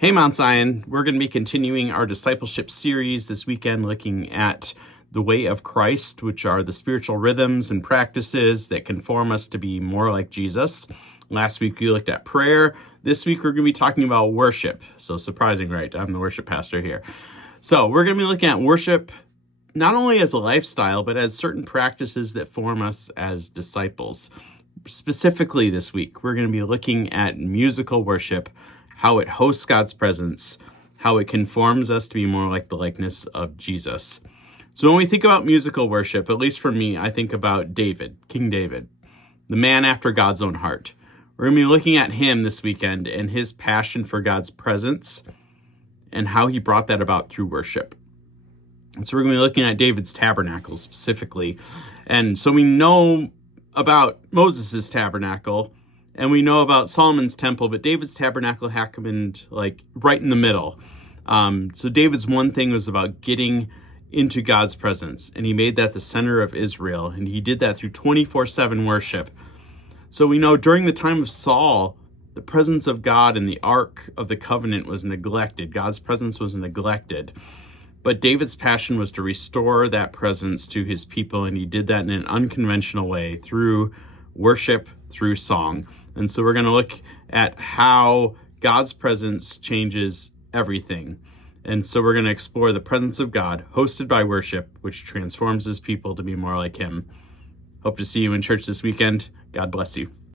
Hey, Mount Zion, we're going to be continuing our discipleship series this weekend, looking at the way of Christ, which are the spiritual rhythms and practices that conform us to be more like Jesus. Last week, we looked at prayer. This week, we're going to be talking about worship. So surprising, right? I'm the worship pastor here. So we're going to be looking at worship not only as a lifestyle, but as certain practices that form us as disciples. Specifically this week, we're going to be looking at musical worship, how it hosts God's presence, how it conforms us to be more like the likeness of Jesus. So when we think about musical worship, at least for me, I think about David, King David, the man after God's own heart. We're going to be looking at him this weekend and his passion for God's presence and how he brought that about through worship. And so we're going to be looking at David's tabernacle specifically. And so we know about Moses' tabernacle, and we know about Solomon's temple, but David's tabernacle happened like right in the middle. So David's one thing was about getting into God's presence, and he made that the center of Israel, and he did that through 24/7 worship. So we know during the time of Saul, the presence of God in the Ark of the Covenant was neglected. God's presence was neglected. But David's passion was to restore that presence to his people, and he did that in an unconventional way through worship, through song. And so we're going to look at how God's presence changes everything. And so we're going to explore the presence of God hosted by worship, which transforms his people to be more like him. Hope to see you in church this weekend. God bless you.